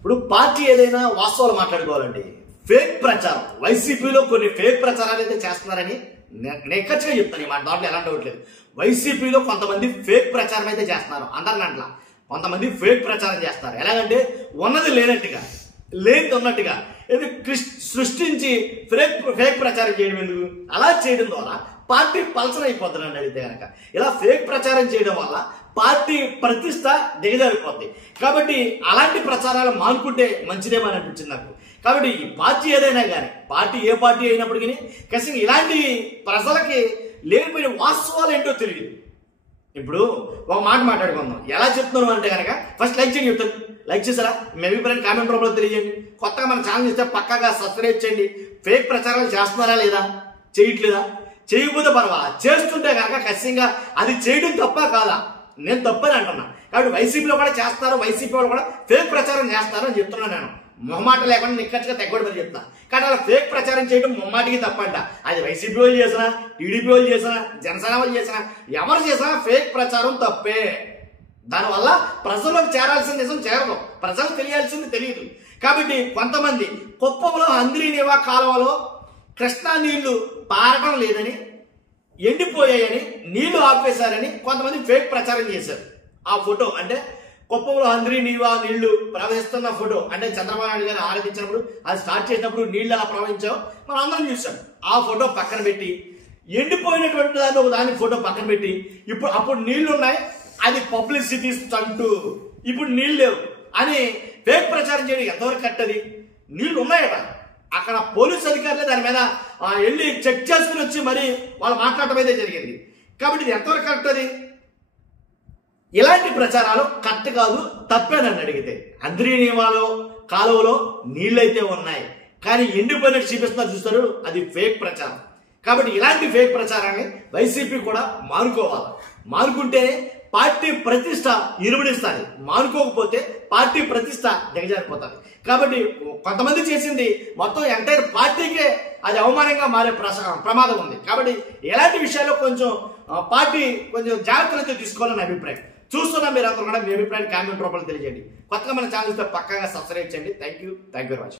ఇప్పుడు పార్టీ ఏదైనా వాస్తవాలు మాట్లాడుకోవాలండి. ఫేక్ ప్రచారం వైసీపీలో కొన్ని ఫేక్ ప్రచారాలు అయితే చేస్తున్నారని నెక్కచ్చిగా చెప్తాను. ఈ మాట దాంట్లో ఎలాంటి ఉండట్లేదు. వైసీపీలో కొంతమంది ఫేక్ ప్రచారం అయితే చేస్తున్నారు. అందరిని అట్లా కొంతమంది ఫేక్ ప్రచారం చేస్తున్నారు. ఎలాగంటే ఉన్నది లేనట్టుగా, లేనిది ఉన్నట్టుగా ఇది సృష్టించి ఫేక్ ప్రచారం చేయడం ఎందుకు? అలా చేయడం ద్వారా పార్టీ పల్సన్ అయిపోతుందండి. అడిగితే కనుక ఇలా ఫేక్ ప్రచారం చేయడం వల్ల పార్టీ ప్రతిష్ట దిగజారిపోద్ది. కాబట్టి అలాంటి ప్రచారాలు మానుకుంటే మంచిదేమని అనిపించింది నాకు. కాబట్టి ఈ పార్టీ ఏదైనా కానీ, పార్టీ ఏ పార్టీ అయినప్పటికీ ఖచ్చితంగా ఇలాంటి ప్రజలకి లేనిపోయిన వాస్తవాలు ఏంటో తెలియదు. ఇప్పుడు ఒక మాట మాట్లాడుకుందాం. ఎలా చెప్తున్నాను అంటే కనుక ఫస్ట్ లైక్ చేయండి. చెప్తాను, లైక్ చేసారా? మీ అభిప్రాయం కామెంట్ రూపంలో తెలియజేయండి. కొత్తగా మన ఛానల్ చేస్తే పక్కాగా సబ్స్క్రైబ్ చేయండి. ఫేక్ ప్రచారాలు చేస్తున్నారా లేదా, చేయట్లేదా? చేయకపోతే పర్వాలా, చేస్తుంటే కనుక ఖచ్చితంగా అది చేయడం తప్ప కాదా? నేను తప్పని అంటున్నా. కాబట్టి వైసీపీలో కూడా చేస్తారు, వైసీపీ వాళ్ళు కూడా ఫేక్ ప్రచారం చేస్తారు అని చెప్తున్నాను. నేను మొహమాట లేకుండా నిక్కచ్చిగా తెగ్గొడమని చెప్తున్నా. కానీ అలా ఫేక్ ప్రచారం చేయడం మొమ్మాటికి తప్పంట. అది వైసీపీ వాళ్ళు చేసినా, టీడీపీ వాళ్ళు చేసినా, జనసేన వాళ్ళు చేసినా, ఎవరు చేసినా ఫేక్ ప్రచారం తప్పే. దానివల్ల ప్రజలకు చేరాల్సిన నిజం చేరదు, ప్రజలకు తెలియాల్సింది తెలియదు. కాబట్టి కొంతమంది కుప్పంలో హంద్రీనివా కాలువలో కృష్ణా నీళ్లు పారడం లేదని, ఎండిపోయాయని, నీళ్లు ఆపేశారని కొంతమంది ఫేక్ ప్రచారం చేశారు. ఆ ఫోటో అంటే కుప్పంలో హంద్రీనివా నీళ్లు ప్రవహిస్తున్న ఫోటో అంటే చంద్రబాబు నాయుడు గారు ఆరాధించినప్పుడు అది స్టార్ట్ చేసినప్పుడు నీళ్లు ఎలా ప్రవహించావో మనం అందరం చూసాం. ఆ ఫోటో పక్కన పెట్టి ఎండిపోయినటువంటి దాన్ని ఒక దాని ఫోటో పక్కన పెట్టి ఇప్పుడు అప్పుడు నీళ్లు ఉన్నాయి, అది పబ్లిసిటీ స్టంట్, ఇప్పుడు నీళ్ళు లేవు అని ఫేక్ ప్రచారం చేయడం ఎంతవరకు కట్టది? నీళ్లు ఉన్నాయట, అక్కడ పోలీసు అధికారులే దాని మీద వెళ్ళి చెక్ చేసుకుని వచ్చి మరి వాళ్ళు మాట్లాడటం అయితే జరిగింది. కాబట్టి ఇది ఎంతవరకు కరెక్ట్? అది ఇలాంటి ప్రచారాలు కరెక్ట్ కాదు, తప్పేనని అడిగితే. హంద్రీనివాలో కాలువలో నీళ్ళైతే ఉన్నాయి కానీ ఎండిపోయినట్టు చూపిస్తున్నారు చూస్తారు, అది ఫేక్ ప్రచారం. కాబట్టి ఇలాంటి ఫేక్ ప్రచారాన్ని వైసీపీ కూడా మానుకోవాలి. మానుకుంటేనే పార్టీ ప్రతిష్ట ఇరుముడిస్తుంది, మానుకోకపోతే పార్టీ ప్రతిష్ట దిగజారిపోతుంది. కాబట్టి కొంతమంది చేసింది మొత్తం ఎంటైర్ పార్టీకే అది అవమానంగా మారే ప్రమాదం ఉంది. కాబట్టి ఎలాంటి విషయాల్లో కొంచెం పార్టీ కొంచెం జాగ్రత్తలతో తీసుకోవాలని అభిప్రాయం. చూస్తున్నా మీరు అందరూ కూడా మీ అభిప్రాయాన్ని కామెంట్ రూపంలో తెలియజేయండి. కొత్తగా మన ఛానల్ పక్కాగా సబ్స్క్రైబ్ చేయండి. Thank you very much.